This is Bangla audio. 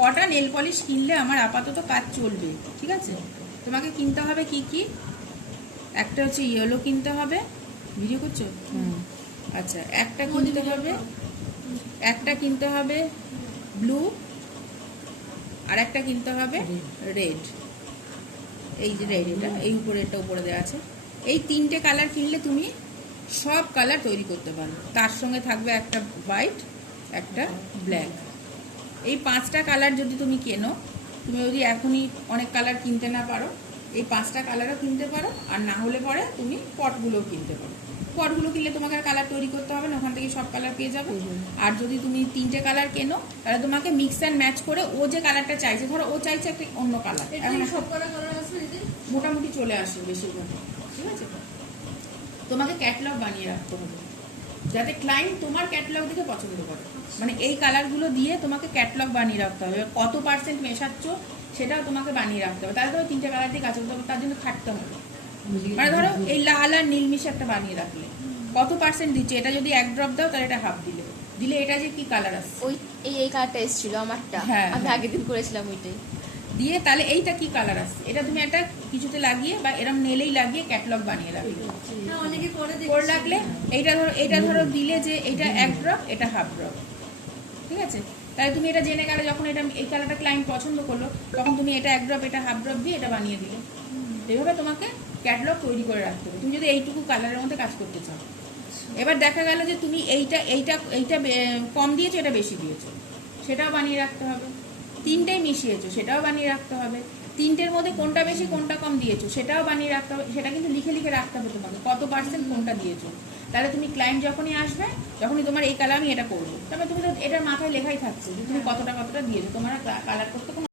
কটা নেল পলিশ কিনলে আমার আপাতত কাজ চলবে, ঠিক আছে? তোমাকে কিনতে হবে কি কি, একটা হচ্ছে ইয়েলো কিনতে হবে, ভিডিও করছো? আচ্ছা, একটা কিনতে হবে ব্লু, আর একটা কিনতে হবে রেড। এই যে রেড, এটা এই উপরে, এটা উপরে দেওয়া আছে। এই তিনটে কালার কিনলে তুমি সব কালার তৈরি করতে পারো। তার সঙ্গে থাকবে একটা হোয়াইট, একটা ব্ল্যাক। এই 5টা কালার যদি তুমি কেনো, তুমি যদি এখনই অনেক কালার কিনতে না পারো, এই 5টা কালারও কিনতে পারো। আর না হলে পরে তুমি পটগুলোও কিনতে পারো। পটগুলো কিনলে তোমাকে আর কালার তৈরি করতে হবে না, ওখান থেকে সব কালার পেয়ে যাবে। আর যদি তুমি 3টে কালার কেনো, তাহলে তোমাকে মিক্স অ্যান্ড ম্যাচ করে ও যে কালারটা চাইছে, ধরো ও চাইছে একটা অন্য কালার, মোটামুটি চলে আসবে বেশিরভাগ, ঠিক আছে? তোমাকে ক্যাটালগ বানিয়ে রাখতে হবে, যাতে ক্লায়েন্ট তোমার ক্যাটালগ দেখে পছন্দ করে। মানে এই কালারগুলো দিয়ে তোমাকে ক্যাটালগ বানিয়ে রাখতে হবে, কত % মেশাচ্ছ সেটাও তোমাকে বানিয়ে রাখতে হবে। তাহলে তোমার 3টে কালার দিয়ে কাজ করতে হবে, তার জন্য খাটতে হবে। মানে ধরো এই লাল আর নীল মিশে একটা বানিয়ে রাখলে কত % দিচ্ছে, এটা যদি 1 ড্রপ দাও তাহলে এটা হাফ দিলে এটা যে কি কালার আসছে, ওই এই কালারটা এসেছিল আমারটা, আমি আগের দিন করেছিলাম ওইটাই দিয়ে তাহলে এইটা কি কালার আসছে, এটা তুমি একটা কিছুতে লাগিয়ে বা এরকম নেলেই লাগিয়ে ক্যাটালগ বানিয়ে রাখলে। করে রাখলে এইটা ধরো দিলে যে এটা 1 ড্রপ, এটা হাফ ড্রপ, ঠিক আছে? তাহলে তুমি এটা জেনে গেলে যখন এটা এই কালারটা ক্লায়েন্ট পছন্দ করলো, তখন তুমি এটা 1 ড্রপ, এটা হাফ ড্রপ দিয়ে এটা বানিয়ে দিলে। এইভাবে তোমাকে ক্যাটালগ তৈরি করে রাখতে হবে, তুমি যদি এইটুকু কালারের মধ্যে কাজ করতে চাও। এবার দেখা গেল যে তুমি এইটা কম দিয়েছো, এটা বেশি দিয়েছো, সেটাও বানিয়ে রাখতে হবে। 3টেই মিশিয়েছো, সেটাও বানিয়ে রাখতে হবে। 3টের মধ্যে কোনটা বেশি কোনটা কম দিয়েছো সেটাও বানিয়ে রাখতে হবে। সেটা কিন্তু লিখে রাখতে হবে তোমাকে, কত % কোনটা দিয়েছো। তাহলে তুমি ক্লায়েন্ট যখনই আসবে, যখনই তোমার এই কালার আমি এটা করবো, তবে তুমি তো এটার মাথায় লেখাই থাকছে যে তুমি কতটা দিয়েছো, তোমার কালার করতে কোনো